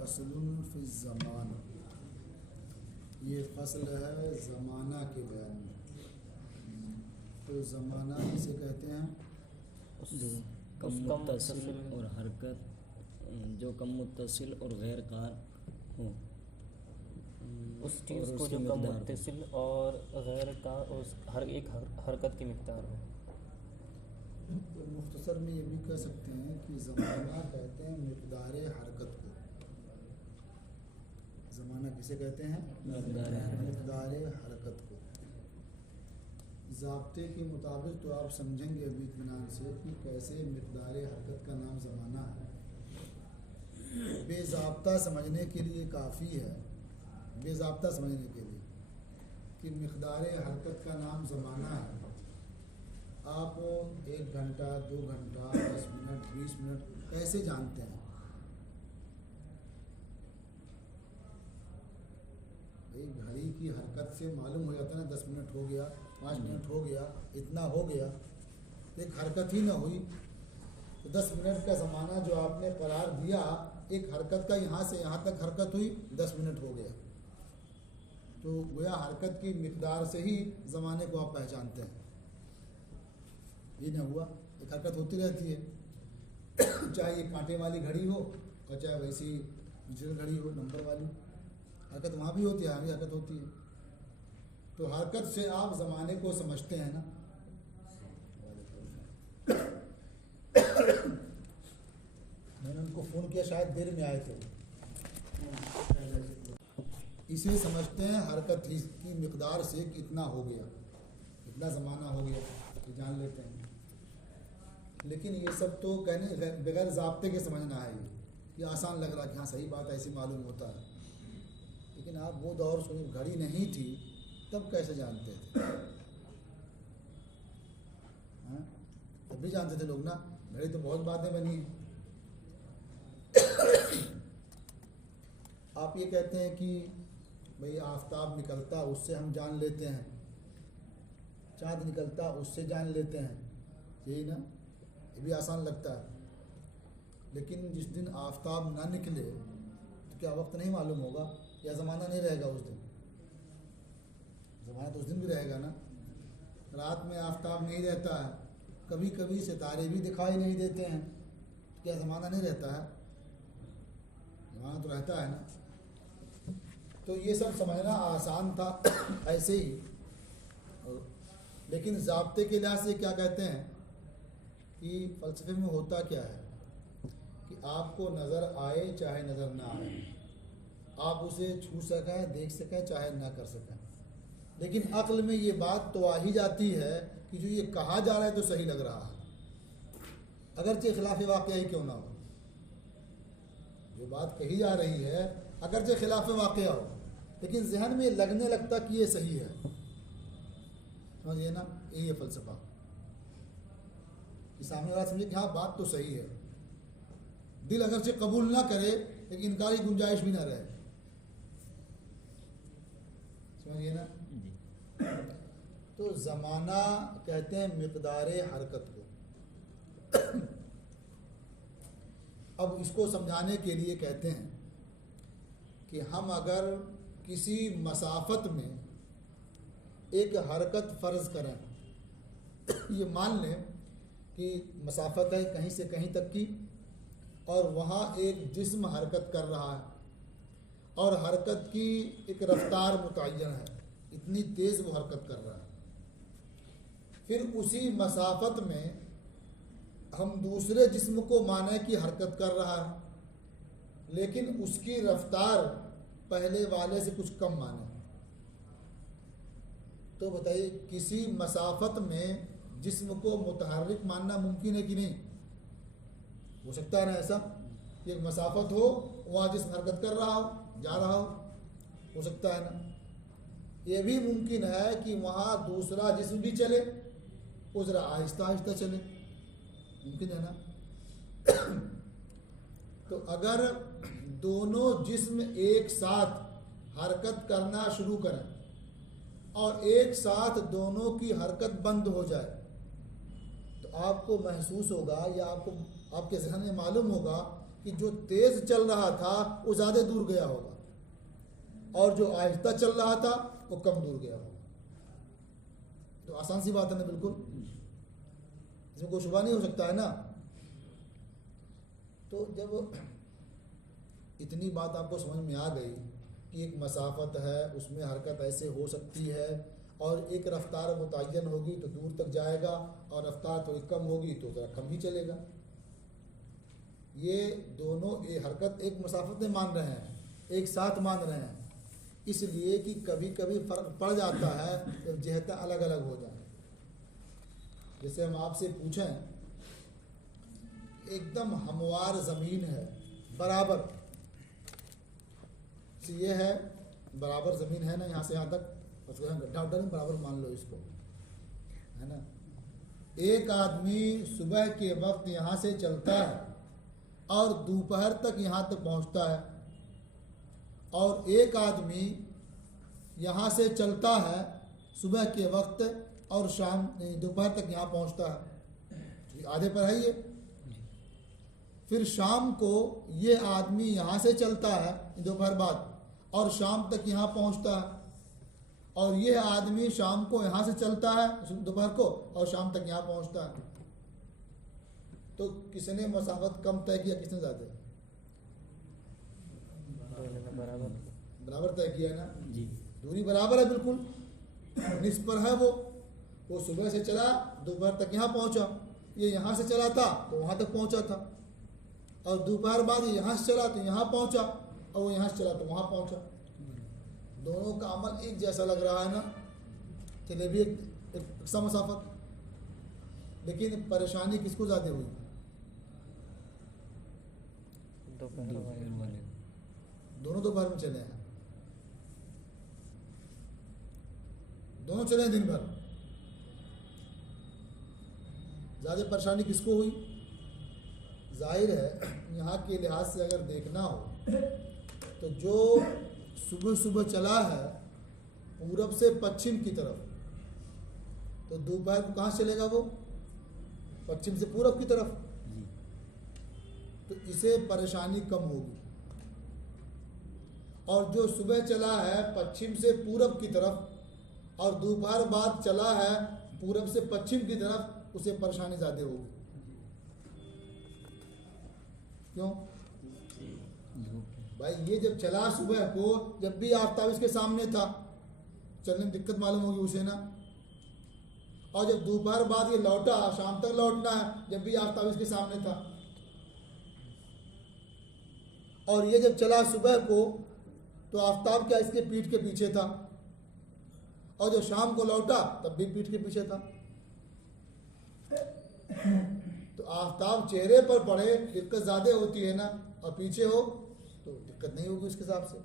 फसलुन फी ज़मान, ये फसल है ज़माना के बयान में। तो ज़माना किसे कहते हैं? जो कम मुत्तसिल और हरकत, जो कम मुत्तसिल और गैर कार हो, उस चीज़ को जो कम मुत्तसिल और गैर कार उस हर एक हरकत की मिक़दार हो। तो मुख्तसर में ये भी कह सकते हैं कि ज़माना कहते हैं मिक़दार हरकत को। ज़माना किसे कहते हैं? मिक़दार हरकत को। ज़ाब्ते के मुताबिक तो आप समझेंगे अभी इत्मीनान से कि कैसे मिक़दार हरकत का नाम ज़माना है। बेज़ाब्ता समझने के लिए काफ़ी है, बेज़ाब्ता समझने के लिए कि मिक़दार हरकत का नाम ज़माना है। आप 1 घंटा, 2 घंटा, 10 मिनट, 20 मिनट कैसे जानते हैं? भाई घड़ी की हरकत से मालूम हो जाता है ना, 10 मिनट हो गया, 5 मिनट हो गया, इतना हो गया। एक हरकत ही ना हुई तो 10 मिनट का ज़माना जो आपने करार दिया, एक हरकत का यहाँ से यहाँ तक हरकत हुई, 10 मिनट हो गया। तो गोया हरकत की मिक़दार से ही ज़माने को आप पहचानते हैं। ये ना हुआ, एक हरकत होती रहती है चाहे ये कांटे वाली घड़ी हो और चाहे वैसी डिजिटल घड़ी हो नंबर वाली, हरकत वहाँ भी होती है, यहाँ भी हरकत होती है। तो हरकत से आप ज़माने को समझते हैं ना। मैंने उनको फ़ोन किया, शायद देर में आए थे। इसे समझते हैं हरकत ही की मिक़दार से कितना हो गया, कितना ज़माना हो गया, ये जान लेते हैं। लेकिन ये सब तो कहने बगैर ज़ाब्ते के समझना है। ये आसान लग रहा है कि हाँ सही बात, ऐसी मालूम होता है। लेकिन आप वो दौर सुनिए, घड़ी नहीं थी तब कैसे जानते थे? हाँ, तब भी जानते थे लोग ना, घड़ी तो बहुत बातें बनी हैं। आप ये कहते हैं कि भाई आफताब निकलता उससे हम जान लेते हैं, चाँद निकलता उससे जान लेते हैं, यही ना? ये भी आसान लगता है। लेकिन जिस दिन आफताब ना निकले तो क्या वक्त नहीं मालूम होगा या ज़माना नहीं रहेगा उस दिन? ज़माना तो उस दिन भी रहेगा ना। रात में आफताब नहीं रहता है, कभी कभी सितारे भी दिखाई नहीं देते हैं, तो क्या ज़माना नहीं रहता है? ज़माना तो रहता है ना। तो ये सब समझना आसान था ऐसे ही। लेकिन ज़ाब्ते के लिहाज से क्या कहते हैं कि फ़लसफ़े में होता क्या है कि आपको नज़र आए चाहे नज़र ना आए, आप उसे छू सकें, देख सकें, चाहे ना कर सकें, लेकिन अक्ल में ये बात तो आ ही जाती है कि जो ये कहा जा रहा है तो सही लग रहा है, अगरचे खिलाफ वाक़या ही क्यों ना हो। जो बात कही जा रही है अगरचे खिलाफ वाक़या हो, लेकिन जहन में लगने लगता कि ये सही है। समझिए ना, यही है फ़लसफ़ा कि सामने वाला समझे कि हाँ बात तो सही है, दिल अगरचे कबूल ना करे लेकिन इनकार की गुंजाइश भी ना रहे। समझिए ना। तो ज़माना कहते हैं मिक़दार हरकत को। अब इसको समझाने के लिए कहते हैं कि हम अगर किसी मसाफत में एक हरकत फ़र्ज़ करें, ये मान लें कि मसाफत है कहीं से कहीं तक की, और वहाँ एक जिस्म हरकत कर रहा है और हरकत की एक रफ्तार मुतय्यन है, इतनी तेज़ वो हरकत कर रहा है। फिर उसी मसाफत में हम दूसरे जिस्म को माने कि हरकत कर रहा है, लेकिन उसकी रफ्तार पहले वाले से कुछ कम माने, तो बताइए किसी मसाफत में जिस्म को मुतहर्रिक मानना मुमकिन है कि नहीं? हो सकता है ना ऐसा कि एक मसाफत हो, वहाँ जिस्म हरकत कर रहा हो, जा रहा हो सकता है ना। ये भी मुमकिन है कि वहाँ दूसरा जिस्म भी चले, वो ज़रा आहिस्ता आहिस्ता चले, मुमकिन है ना। तो अगर दोनों जिस्म एक साथ हरकत करना शुरू करें और एक साथ दोनों की हरकत बंद हो जाए, तो आपको महसूस होगा या आपको आपके ज़हन में मालूम होगा कि जो तेज चल रहा था वो ज़्यादा दूर गया होगा और जो आहिस्ता चल रहा था वो कम दूर गया होगा। तो आसान सी बात है ना, बिल्कुल इसमें कोई शुबा नहीं हो सकता है ना। तो जब इतनी बात आपको समझ में आ गई कि एक मसाफत है, उसमें हरकत ऐसे हो सकती है और एक रफ्तार मुतय्यन होगी तो दूर तक जाएगा और रफ्तार थोड़ी कम होगी तो ज़रा कम ही चलेगा, ये दोनों ये हरकत एक मसाफत में मान रहे हैं, एक साथ मान रहे हैं, इसलिए कि कभी कभी फ़र्क पड़ जाता है जब जिहतें अलग अलग हो जाए। जैसे हम आपसे पूछें, एकदम हमवार ज़मीन है, बराबर ये है, बराबर ज़मीन है ना, यहाँ से यहाँ तक, उसको यहाँ गड्ढा उड्ढा नहीं, बराबर मान लो इसको, है ना। एक आदमी सुबह के वक्त यहाँ से चलता है और दोपहर तक यहाँ तक पहुँचता है, और एक आदमी यहाँ से चलता है सुबह के वक्त और शाम दोपहर तक यहाँ पहुँचता है, आधे पर है ये। फिर शाम को ये आदमी यहाँ से चलता है दोपहर बाद और शाम तक यहाँ पहुँचता है, और ये आदमी शाम को यहाँ से चलता है दोपहर को और शाम तक यहाँ पहुँचता है। तो किसने मसाफत कम तय किया, किसने ज़्यादा? बराबर तय किया ना जी। दूरी बराबर है, बिल्कुल निस्फ पर है। वो सुबह से चला दोपहर तक यहाँ पहुँचा, ये यहाँ से चला था तो वहाँ तक पहुँचा था, और दोपहर बाद ये यहाँ से चला तो यहाँ पहुँचा, और वो यहाँ से चला तो वहाँ पहुँचा। दोनों का अमल एक जैसा लग रहा है ना, चले भी एक सा मसाफत, लेकिन परेशानी किसको ज़्यादा हुई? दोपहर वाले दोनों दोपहर में चले हैं, दोनों चले हैं दिन भर, ज़्यादा परेशानी किसको हुई? जाहिर है यहाँ के लिहाज से अगर देखना हो तो जो सुबह सुबह चला है पूरब से पश्चिम की तरफ, तो दोपहर को कहाँ चलेगा? वो पश्चिम से पूरब की तरफ, तो इसे परेशानी कम होगी। और जो सुबह चला है पश्चिम से पूरब की तरफ और दोपहर बाद चला है पूरब से पश्चिम की तरफ, उसे परेशानी ज़्यादा होगी। क्यों भाई? ये जब चला सुबह को, जब भी आफ्ताब इसके सामने था, चलने में दिक्कत मालूम होगी उसे ना। और जब दोपहर बाद ये लौटा, शाम तक लौटना है, जब भी आफ्ताब इसके सामने था। और ये जब चला सुबह को तो आफ्ताब क्या इसके पीठ के पीछे था, और जब शाम को लौटा तब भी पीठ के पीछे था। तो आफ्ताब चेहरे पर पड़े दिक्कत ज़्यादा होती है ना, और पीछे हो तो दिक्कत नहीं होगी उसके हिसाब से।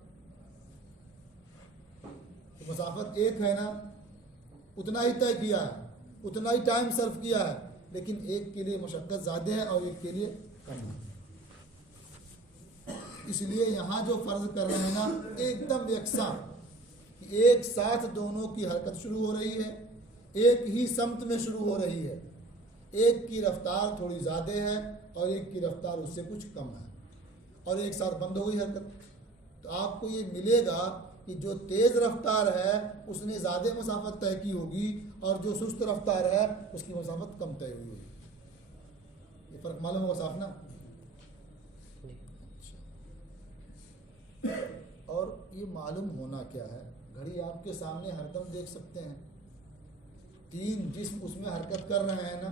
तो मसाफत एक है ना, उतना ही तय किया है, उतना ही टाइम सर्व किया है, लेकिन एक के लिए मशक्क़त ज़्यादा है और एक के लिए कम है। इसलिए यहाँ जो फ़र्ज कर रहे हैं ना, एकदम यकसां, एक साथ दोनों की हरकत शुरू हो रही है, एक ही समत में शुरू हो रही है। एक की रफ्तार थोड़ी ज़्यादा है और एक की रफ्तार उससे कुछ कम है, और एक साथ बंद हो गई हरकत। तो आपको ये मिलेगा कि जो तेज़ रफ्तार है उसने ज़्यादा मसाफत तय की होगी, और जो सुस्त रफ्तार है उसकी मसाफत कम तय हुई होगी। ये फ़र्क मालूम होगा साफ ना? और ये मालूम होना क्या है, घड़ी आपके सामने हरदम देख सकते हैं, तीन जिस्म उसमें हरकत कर रहे हैं ना,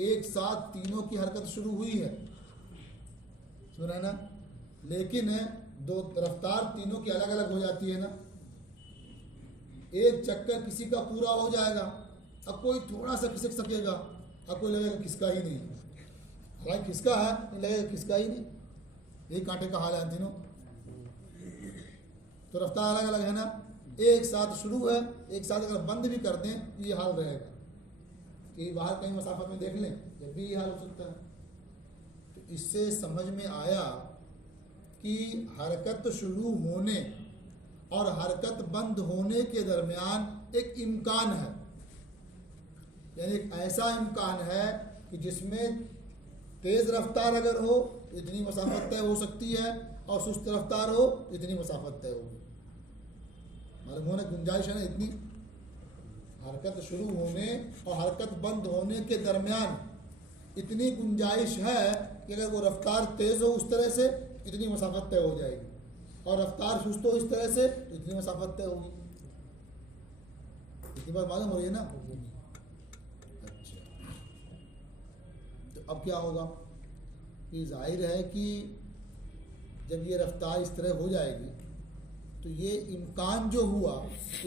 एक साथ तीनों की हरकत शुरू हुई है, सुन रहे ना, लेकिन दो रफ्तार तीनों की अलग अलग हो जाती है ना। एक चक्कर किसी का पूरा हो जाएगा, अब कोई थोड़ा सा खिसक सकेगा, अब कोई लगेगा खिसका ही नहीं, हालांकि खिसका है, लगेगा खिसका ही नहीं। यही कांटे का हाल है तीनों। तो रफ्तार अलग अलग है ना, एक साथ शुरू है, एक साथ अगर बंद भी कर दें ये हाल रहेगा, कि बाहर कहीं मसाफत में देख लें जब भी ये हाल हो सकता है। तो इससे समझ में आया कि हरकत शुरू होने और हरकत बंद होने के दरमियान एक इम्कान है, यानी एक ऐसा इम्कान है कि जिसमें तेज़ रफ्तार अगर हो तो इतनी मसाफत तय हो सकती है, और सुस्त रफ्तार हो तो इतनी मसाफत तय होगी। मालूम होने गुंजाइश है ना इतनी। हरकत शुरू होने और हरकत बंद होने के दरमियान इतनी गुंजाइश है कि अगर वो रफ्तार तेज़ हो उस तरह से इतनी मसाफत तय हो जाएगी, और रफ्तार सुस्त हो इस तरह से तो इतनी मसाफत तय होगी। इतनी बात मालूम हो रही है ना। अच्छा, तो अब क्या होगा कि जाहिर है कि जब ये रफ्तार इस तरह हो जाएगी तो ये इम्कान जो हुआ,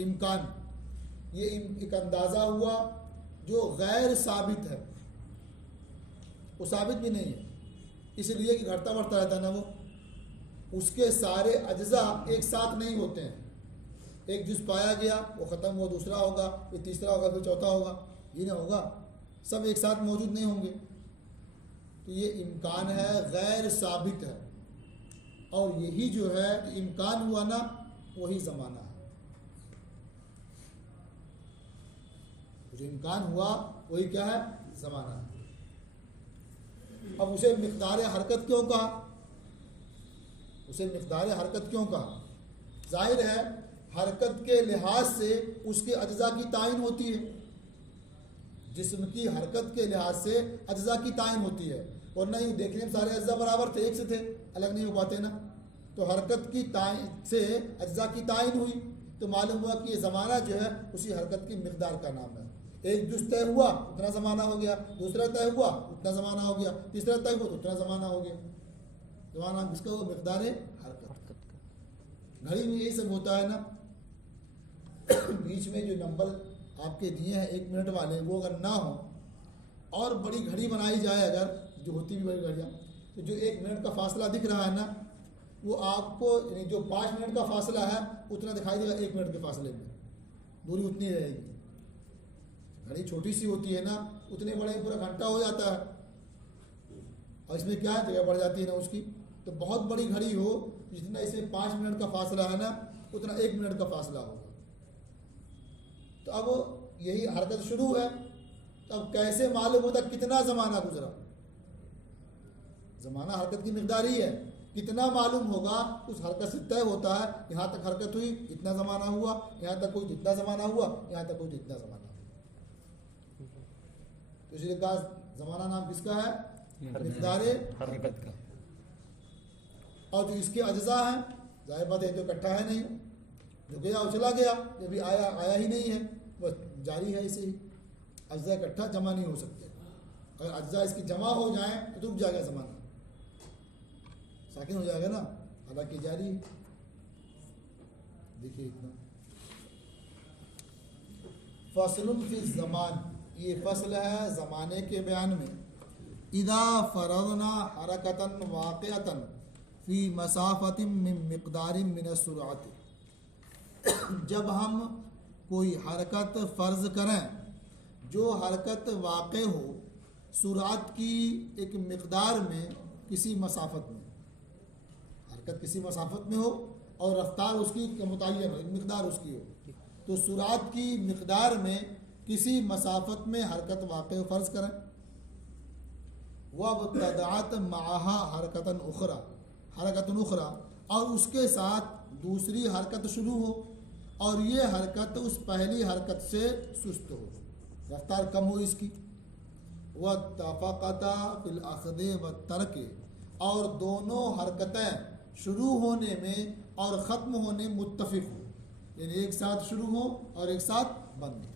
इम्कान ये एक अंदाज़ा हुआ जो गैर साबित है, वो साबित भी नहीं है, इसलिए कि घटता बढ़ता रहता है ना वो, उसके सारे अज्जा एक साथ नहीं होते हैं। एक जुज़ पाया गया वो ख़त्म हुआ, दूसरा होगा, फिर तीसरा होगा, फिर चौथा होगा, ये ना होगा, सब एक साथ मौजूद नहीं होंगे। तो ये इम्कान है, गैर साबित है, और यही जो है इम्कान हुआ ना वही ज़माना है। जो इम्कान हुआ वही क्या है, ज़माना है। अब उसे मिक़दार हरकत क्यों कहा, उसे मिक़दार हरकत क्यों कहा? जाहिर है हरकत के लिहाज से उसके अज्जा की तायीन होती है, जिस्म की हरकत के लिहाज से अज्जा की तायीन होती है, और नहीं देखने में सारे अज्जा बराबर थे, एक से थे, अलग नहीं हो पाते ना। तो हरकत की तायीन से अज्जा की तायीन हुई तो मालूम हुआ कि ये ज़माना जो है उसी हरकत की मिक़दार का नाम है। एक जुज़ तय हुआ उतना ज़माना हो गया, दूसरा तय हुआ उतना ज़माना हो गया, तीसरा तय हुआ तो उतना ज़माना हो गया। ज़माना किसका हुआ, मिक़दार हरकत का। घड़ी में यही सब होता है ना। बीच में जो नंबर आपके दिए हैं 1 मिनट वाले, वो अगर ना हो और बड़ी घड़ी बनाई जाए, अगर जो होती भी बड़ी घड़ियाँ, तो जो 1 मिनट का फासला दिख रहा है ना, वो आपको यानी जो 5 मिनट का फासला है उतना दिखाई देगा 1 मिनट के फासले में, दूरी उतनी रहेगी। घड़ी छोटी सी होती है ना, उतने बड़े पूरा घंटा हो जाता है, और इसमें क्या जगह बढ़ जाती है ना उसकी। तो बहुत बड़ी घड़ी हो, जितना इसमें 5 मिनट का फासला है ना, उतना 1 मिनट का फासला होगा। तो अब यही हरकत शुरू है, तो अब कैसे मालूम होता कितना ज़माना गुजरा? ज़माना हरकत की मिक़दार ही है, कितना मालूम होगा उस हरकत से तय होता है। यहाँ तक हरकत हुई इतना ज़माना हुआ, यहाँ तक कोई जितना ज़माना हुआ, यहाँ तक कोई जितना ज़माना हुआ। तो इसलिए कहा ज़माना नाम किसका है, मिक़दार हरकत का। और जो इसके अज्जा हैं, जाहिर बात है तो इकट्ठा है नहीं, जो गया वो चला गया, जो भी आया आया ही नहीं है, बस जारी है ऐसे ही। अज्जा इकट्ठा जमा नहीं हो सकते, अगर अज्जा इसकी जमा हो जाए तो रुक जाएगा ज़माना, साकिन हो जाएगा ना, हालांकि जारी। देखिए इतना फ़स्लुन फ़ी ज़मान, ये फ़सल है ज़माने के बयान में। इदा फ़रज़ना हरकतन वाक़िअतन फ़ी मसाफ़तिन मिन मिक़दारिन मिन अस्सुरअत, जब हम कोई हरकत फ़र्ज़ करें जो हरकत वाक़ हो सुरात की एक मिक़दार में, किसी मसाफ़त में, हरकत किसी मसाफ़त में हो और रफ्तार उसकी मुतय्यन हो, एक मिक़दार उसकी हो, तो सुरात की मिक़दार में किसी मसाफ़त में हरकत वाक़ फ़र्ज़ करें। वब्तदअत मअहा हरकतन उख़रा, और उसके साथ दूसरी हरकत शुरू हो, और ये हरकत उस पहली हरकत से सुस्त हो, रफ्तार कम हो इसकी। वत्तफ़क़ता फ़िल अख़ज़ व तर्क, और दोनों हरकतें शुरू होने में और ख़त्म होने मुत्तफ़िक़ हो, यानी एक साथ शुरू हो और एक साथ बंद हो।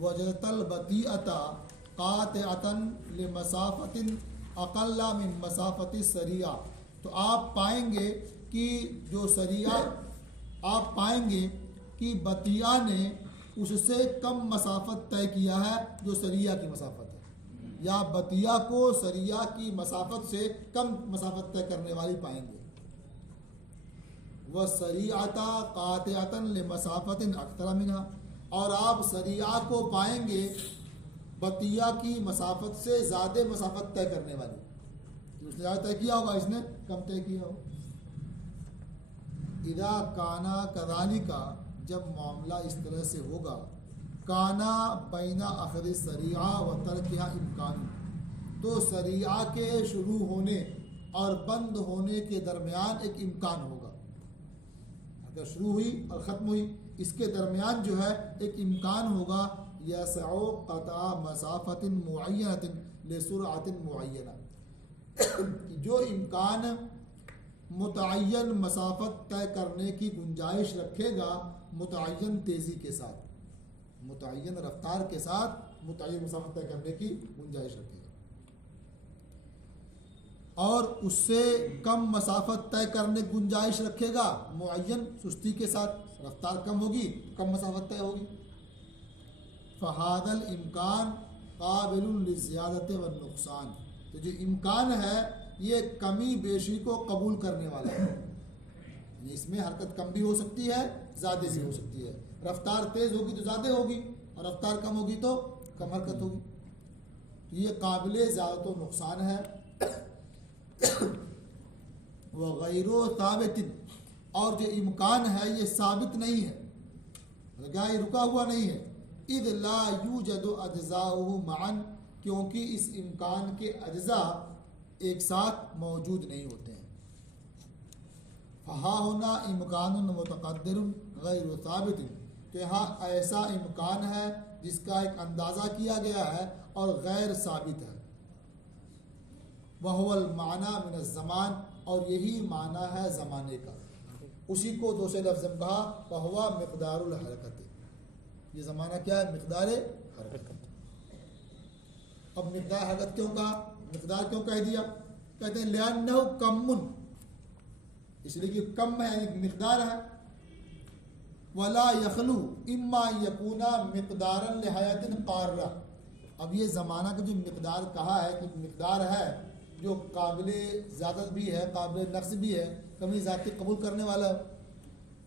वजतल बतीअता क़ातिअतन लिमसाफ़तिन अक़ल्ला मिन मसाफ़ति सरिया, तो आप पाएंगे कि जो सरिया, आप पाएंगे कि बतिया ने उससे कम मसाफ़त तय किया है जो सरिया की मसाफ़त है, या बतिया को सरिया की मसाफ़त से कम मसाफ़त तय करने वाली पाएंगे। वह सरियाता क़ातिअतन लिमसाफ़तिन अक्तर मिनहा, और आप सरिया को पाएंगे बतिया की मसाफ़त से ज़्यादा मसाफ़त तय करने वाली, उसने ज़्यादा तय किया होगा, इसने कम तय किया होगा। इदा काना कज़ालिका, जब मामला इस तरह से होगा, काना बैना अख़ज़ सरिया व तर्किहा इम्कान, तो सरिया के शुरू होने और बंद होने के दरमियान एक इम्कान होगा। अगर शुरू हुई और ख़त्म हुई, इसके दरमियान जो है एक इम्कान होगा, यसअ क़ता मसाफ़तिन मुअय्यनतिन लिसुरअतिन मुअय्यना, कि जो इम्कान मुतअय्यन मसाफ़त तय करने की गुंजाइश रखेगा मुतअय्यन तेज़ी के साथ, मुतअय्यन रफ्तार के साथ मुतअय्यन मसाफ़त तय करने की गुंजाइश रखेगा, और उससे कम मसाफ़त तय करने की गुंजाइश रखेगा मुअय्यन सुस्ती के साथ, रफ्तार कम होगी कम मसाफ़त तय होगी। फ़हादल इम्कान काबिलुन लिज़ियादत व नुक़सान, तो जो इम्कान है ये कमी बेशी को कबूल करने वाला है। इसमें हरकत कम भी हो सकती है, ज़्यादा भी हो सकती है। रफ्तार तेज़ होगी तो ज़्यादा होगी और रफ्तार कम होगी तो कम हरकत होगी। तो ये काबिल ज़्यादत व नुक़सान है। व गैरो साबितिन, और जो इम्कान है ये साबित नहीं है, क्या ये रुका हुआ नहीं है। इद ला यूजदु अज्ज़ाउहु मअन, क्योंकि इस इम्कान के अज्ज़ा एक साथ मौजूद नहीं होते हैं। फ़हा होना इम्कानुन मुतक़द्दिरुन गैर साबितिन, तो यहाँ ऐसा इम्कान है जिसका एक अंदाज़ा किया गया है और गैर साबित है। वहुवल माना मिन ज़मान, और यही माना है ज़माने का। उसी को दूसरे लफ्ज़ में कहा वहुवा मिक़दारुल हरकत, ये ज़माना क्या है, मिक़दार हरकत। अब मिक़दार हरकत क्यों कहा, मिक़दार क्यों कह दिया, कहते हैं लिअन्नहु कम्मुन, इसलिए कि कम है, एक मिक़दार है। वला यखलू इम्मा यकूना मिक़दारन लिहयातिन क़ार्रा, अब ये ज़माना का जो मिक़दार कहा है कि मिक़दार है जो काबिल ज़्यादत भी है, काबिल नक़्स भी है, कमी ज़ाती कबूल करने वाला है।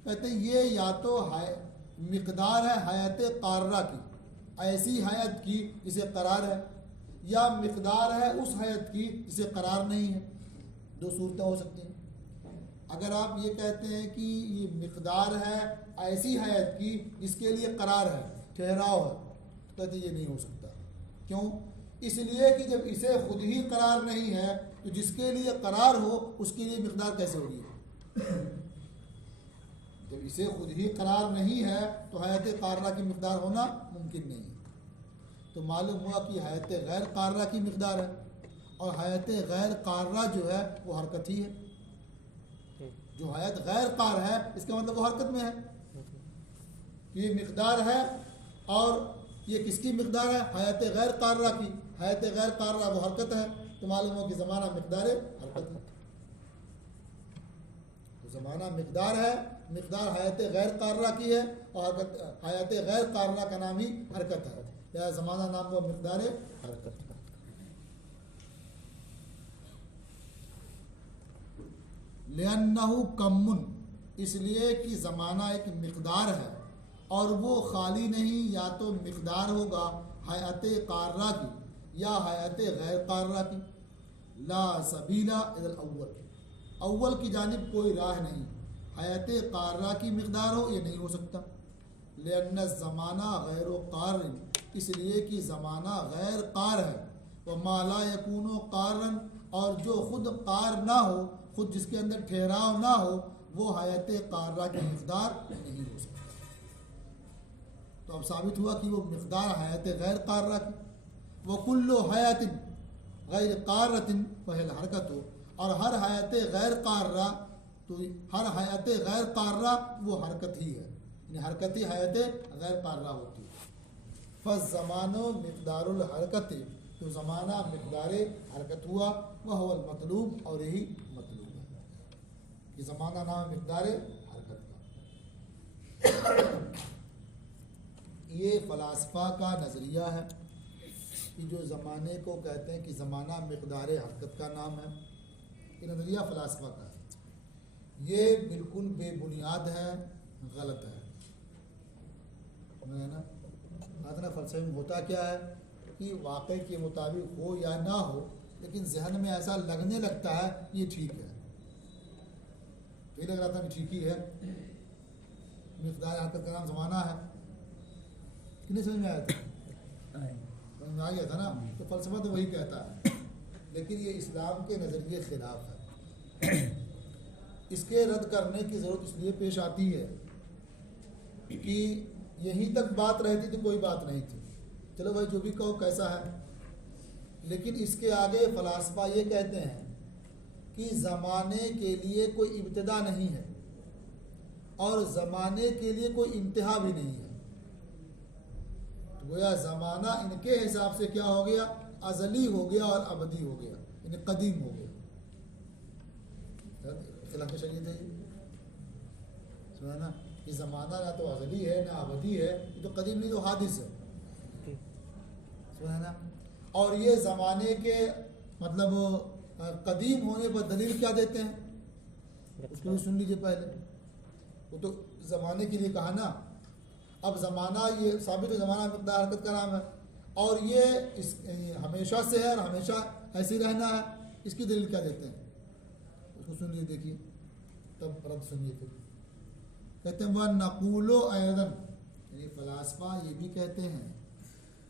कहते हैं ये या तो है मिक़दार है हयात क़ार्रा की, ऐसी हयात की जिसे करार है, या मिक़दार है उस हयात की जिसे करार नहीं है। दो सूरतें हो सकती हैं। अगर आप ये कहते हैं कि ये मिक़दार है ऐसी हयात की जिसके लिए करार है, ठहराव है, तो कहते ये नहीं हो सकता। क्यों, इसलिए कि जब इसे खुद ही करार नहीं है तो जिसके लिए करार हो उसके लिए मिक़दार कैसे होगी। जब इसे खुद ही करार नहीं है तो हयात क़ार्रा की मिक़दार होना मुमकिन नहीं है। तो मालूम हुआ कि हयात गैर क़ार्रा की मिक़दार है, और हयात गैर क़ार्रा जो है वो हरकत ही है। जो हयात गैर क़ार है इसका मतलब वो हरकत में है। ये मिक़दार है और ये किसकी मिक़दार है, हयात गैर क़ार्रा की। हयात गैर क़ार्रा वो हरकत है, तो मालूम हो कि ज़माना मिक़दार हरकत है। तो ज़माना मिक़दार है, मिक़दार हयात गैर क़ार्रा की है, और हयात गैर क़ार्रा का नाम ही हरकत है, या ज़माना नाम वो मिक़दार हरकत। लिअन्नहु कम्मुन, इसलिए कि ज़माना एक मिक़दार है और वो खाली नहीं, या तो मिक़दार होगा हयात क़ार्रा की या हयात गैर क़ार्रा की। ला सबीला इलल अव्वल, अव्वल की जानिब कोई राह नहीं, हयात क़ार्रा की मिक़दार हो ये नहीं हो सकता। लिअन्न ज़माना गैर क़ार, इसलिए कि ज़माना गैर क़ार है। व मा ला यकूनु क़ारन, और जो खुद क़ार ना हो, खुद जिसके अंदर ठहराव ना हो, वो हयात क़ार्रा की मिक़दार नहीं हो सकता। तो अब साबित हुआ कि वो मिक़दार हयात गैर क़ार्रा की। व कुल्लु हयातिन गैर क़ार्रतिन फहिल हरकत हो, और हर हयात गैर क़ार्रा, तो हर हयात गैर क़ार्रा वो हरकत ही है, यानी हरकत ही हयात गैर क़ार्रा होती है। फ़ज़्ज़मानो मिक़दारुल हरकत, तो ज़माना मिक़दार हरकत हुआ। वह हुवल मतलूब, और यही मतलूब है कि ज़माना नाम मिक़दार हरकत का। ये फ़लासफ़ा का नज़रिया है कि जो ज़माने को कहते हैं कि ज़माना मिक़दार हरकत का नाम है, ये नज़रिया फ़लासफ़ा का है। ये बिल्कुल बेबुनियाद है, गलत है। ना ना फ़लसफ़े में होता क्या है कि वाक़ई के मुताबिक हो या ना हो, लेकिन जहन में ऐसा लगने लगता है ये ठीक है, तो ये लग रहा था कि ठीक ही है, मिक़दार हरकत का नाम ज़माना है। कितने समझ में आया था, समझ में आ गया था ना। तो फ़लसफ़ा तो वही कहता है लेकिन ये इस्लाम के नज़रिए खिलाफ है। इसके रद्द करने की ज़रूरत इसलिए पेश आती है कि यहीं तक बात रहती तो कोई बात नहीं थी, चलो भाई जो भी कहो कैसा है, लेकिन इसके आगे फलासफा ये कहते हैं कि ज़माने के लिए कोई इब्तिदा नहीं है और ज़माने के लिए कोई इंतहा भी नहीं है। तो गोया ज़माना इनके हिसाब से क्या हो गया, अज़ली हो गया और अबदी हो गया, यानी कदीम हो गया। खिलाफ शरीयत है ये, सुना ना, ये ज़माना ना तो अज़ली है ना अबदी है, ये तो कदीम नहीं तो हादिस है, सुना ना। और ये ज़माने के मतलब कदीम होने पर दलील क्या देते हैं, उसको भी सुन लीजिए पहले। वो तो ज़माने के लिए कहा ना, अब ज़माना ये साबित है, ज़माना मिक़दार हरकत का नाम है और ये इस हमेशा से है और हमेशा ऐसे रहना है, इसकी दलील क्या देते हैं उसको सुन लीजिए, देखिए तब रद्द सुनिए। फिर कहते हैं वह नक़ूलो ऐदन, यानी फ़लासफ़ा ये भी कहते हैं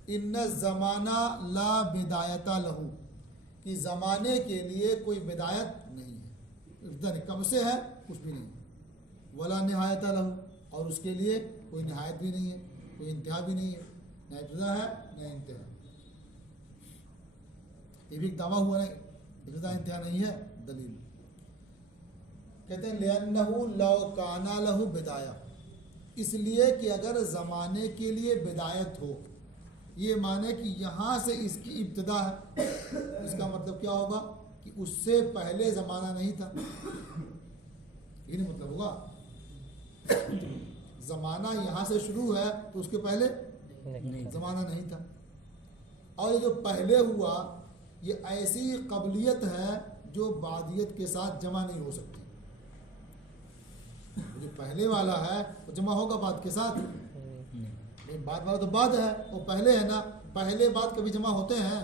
इन्न ज़माना ला बिदायता लहू, कि ज़माने के लिए कोई बिदायत नहीं है, इब्तिदा कब से है कुछ भी नहीं, वला निहायता लहू, और उसके लिए कोई निहायत भी नहीं है, कोई इंतहा भी नहीं है, न इब्तिदा है न इंतहा। ये भी एक दावा हुआ है, इब्तिदा इंतहा नहीं है, दलील कहते हैं लिअन्नहु लौ काना लहू बिदाया, इसलिए कि अगर ज़माने के लिए बिदायत हो, ये माने कि यहाँ से इसकी इब्तिदा है, इसका मतलब क्या होगा कि उससे पहले ज़माना नहीं था, ये नहीं मतलब होगा। ज़माना यहाँ से शुरू है तो उसके पहले ज़माना नहीं था, और ये जो पहले हुआ ये ऐसी कबलियत है जो बादियत के साथ जमा नहीं हो सकती। जो पहले वाला है वो जमा होगा बाद के साथ, बाद वाला तो बाद है, वो पहले है ना, पहले बाद कभी जमा होते हैं,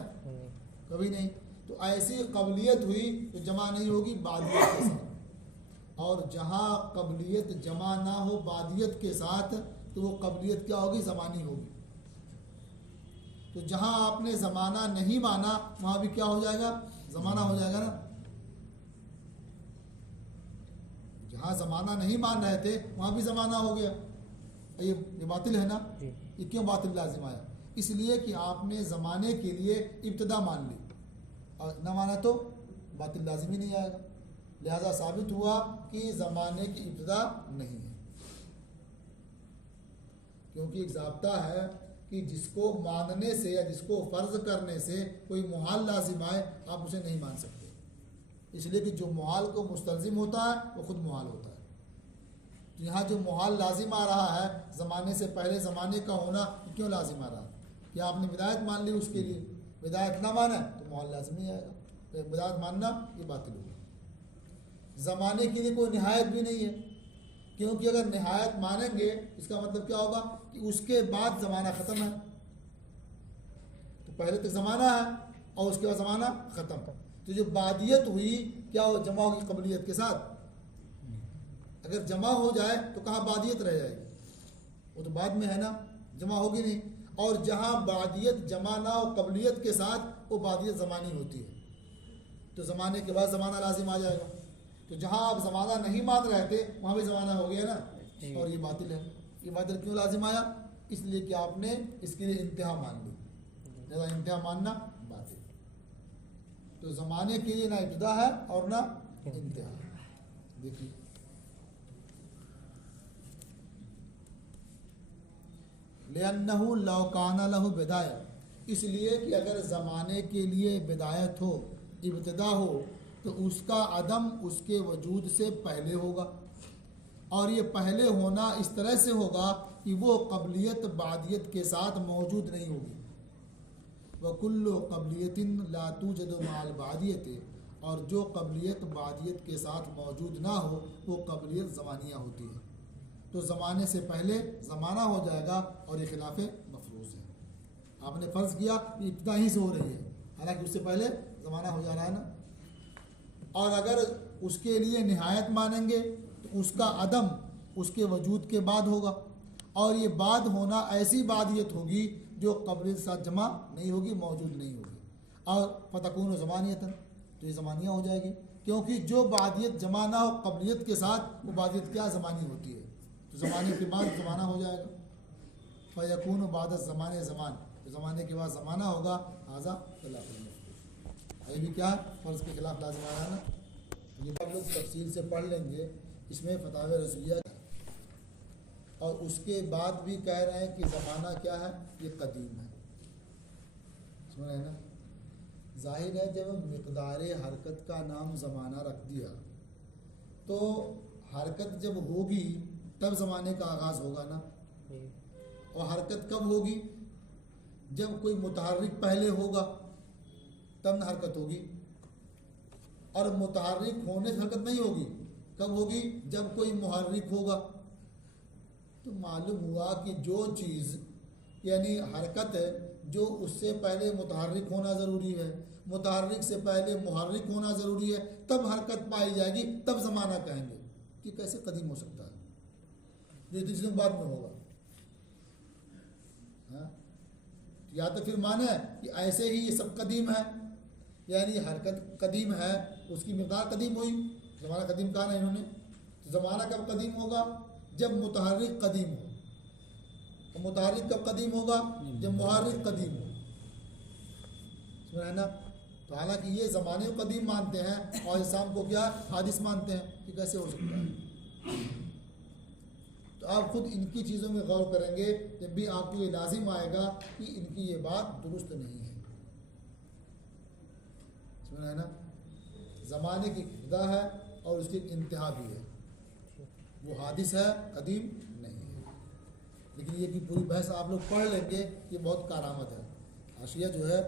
कभी नहीं। तो ऐसी कबलियत हुई तो जमा नहीं होगी बादियत के साथ, और जहाँ कबलियत जमा ना हो बादियत के साथ तो वो कबलियत क्या होगी, ज़मानी होगी। तो जहाँ आपने ज़माना नहीं माना वहाँ भी क्या हो जाएगा, ज़माना हो जाएगा ना। जहाँ ज़माना नहीं मान रहे थे वहाँ भी ज़माना हो गया, ये बातिल है ना। ये क्यों बातिल लाजिम आया, इसलिए कि आपने ज़माने के लिए इब्तिदा मान ली और न माना तो बातिल लाजिम ही नहीं आएगा। लिहाजा साबित हुआ कि ज़माने की इब्तिदा नहीं है, क्योंकि एक ज़ाब्ता है कि जिसको मानने से या जिसको फ़र्ज़ करने से कोई मुहाल लाजिम आए आप उसे नहीं मान सकते, इसलिए कि जो मुहाल को मुस्तलजिम होता है वो खुद मुहाल होता है। तो यहाँ जो मुहाल लाजिम आ रहा है ज़माने से पहले ज़माने का होना क्यों लाजिम आ रहा है, कि आपने विदायत मान ली, उसके लिए विदायत ना माना तो मुहाल लाजिम नहीं आएगा, तो विदायत मानना ये बातिल होगा। ज़माने के लिए कोई निहायत भी नहीं है, क्योंकि अगर निहायत मानेंगे इसका मतलब क्या होगा कि उसके बाद ज़माना ख़त्म है, तो पहले तक ज़माना है और उसके बाद ज़माना ख़त्म। तो जो बादियत हुई क्या वो जमा होगी कबलियत के साथ, अगर जमा हो जाए तो कहाँ बादियत रह जाएगी, वो तो बाद में है ना, जमा होगी नहीं। और जहाँ बादियत जमा ना हो कबलियत के साथ वो बादियत ज़मानी होती है, तो ज़माने के बाद ज़माना लाजिम आ जाएगा। तो जहाँ आप ज़माना नहीं मान रहे थे वहाँ भी ज़माना हो गया ना, और ये बातिल है। ये बातिल क्यों लाजिम आया, इसलिए कि आपने इसके लिए इंतहा मान ली, ज़्यादा इंतहा मानना बातिल। तो ज़माने के लिए ना इब्तिदा है और ना इंतहा। देखिए लिअन्नहु लौ काना लहू बिदाया, इसलिए कि अगर ज़माने के लिए बिदायत हो, इब्तिदा हो, तो उसका अदम उसके वजूद से पहले होगा, और ये पहले होना इस तरह से होगा कि वो कबलियत बादियत के साथ मौजूद नहीं होगी। व कुल्लु कबलियतिन ला तूजद माल बादियत, और जो कबलियत बादियत के साथ मौजूद ना हो वो कबलियत ज़मानिया होती है। तो ज़माने से पहले ज़माना हो जाएगा और ये खिलाफ मफरूज़ है। आपने फ़र्ज़ किया कि इब्तिदा ही से हो रही है, हालांकि उससे पहले ज़माना हो जा रहा है ना। और अगर उसके लिए निहायत मानेंगे तो उसका अदम उसके वजूद के बाद होगा, और ये बाद होना ऐसी बादियत होगी जो कबलियत के साथ जमा नहीं होगी, मौजूद नहीं होगी। और फतकून ज़मानियतन, तो ये ज़मानिया हो जाएगी, क्योंकि जो बादियत ज़माना और क़बलियत के साथ वो बादियत क्या ज़मानी होती है, तो ज़माने के बाद ज़माना हो जाएगा। फ़यकून बाद ज़माने ज़मान, तो ज़माने के बाद ज़माना होगा। आज़ा ये भी क्या फ़र्ज़ के खिलाफ लाज़िम आया ना। ये आप लोग तफसील से पढ़ लेंगे, इसमें फतावे रज़विया और उसके बाद भी कह रहे हैं कि ज़माना क्या है, ये कदीम है। सुन रहे हैं ना। जाहिर है जब मिक़दार हरकत का नाम ज़माना रख दिया तो हरकत जब होगी तब ज़माने का आगाज़ होगा ना। और हरकत कब होगी, जब कोई मुतहर्रिक पहले होगा तब न हरकत होगी, और मुतहर्रिक होने से हरकत नहीं होगी। कब होगी, जब कोई मुहर्रिक होगा। तो मालूम हुआ कि जो चीज़ यानी हरकत है, जो उससे पहले मुतहर्रिक होना ज़रूरी है, मुतहर्रिक से पहले मुहर्रिक होना ज़रूरी है, तब हरकत पाई जाएगी, तब ज़माना कहेंगे। कि कैसे कदीम हो सकता है, जो इतनी चीज़ों बाद में होगा। हाँ, या तो फिर माने कि ऐसे ही ये सब कदीम है, यानी हरकत कदीम है, उसकी मिक़दार कदीम हुई, ज़माना कदीम कहा ना इन्होंने। तो ज़माना कब कदीम होगा, जब मुतहर्रिक कदीम हो। तो मुतहर्रिक कब कदीम होगा, जब मुहर्रिक कदीम हो। समझ है ना। तो हालांकि ये ज़माने को कदीम मानते हैं और इस्लाम को क्या हादिस मानते हैं, कि कैसे हो सकता है। तो आप खुद इनकी चीज़ों में गौर करेंगे, जब भी आपको ये लाजिम आएगा कि इनकी ये बात दुरुस्त नहीं है। समझ है ना। ज़माने की इब्तिदा है और उसकी इंतहा भी है, वो हादिस है, कदीम नहीं है। लेकिन ये की पूरी बहस आप लोग पढ़ लेंगे, ये बहुत कारामद है। हाशिया जो है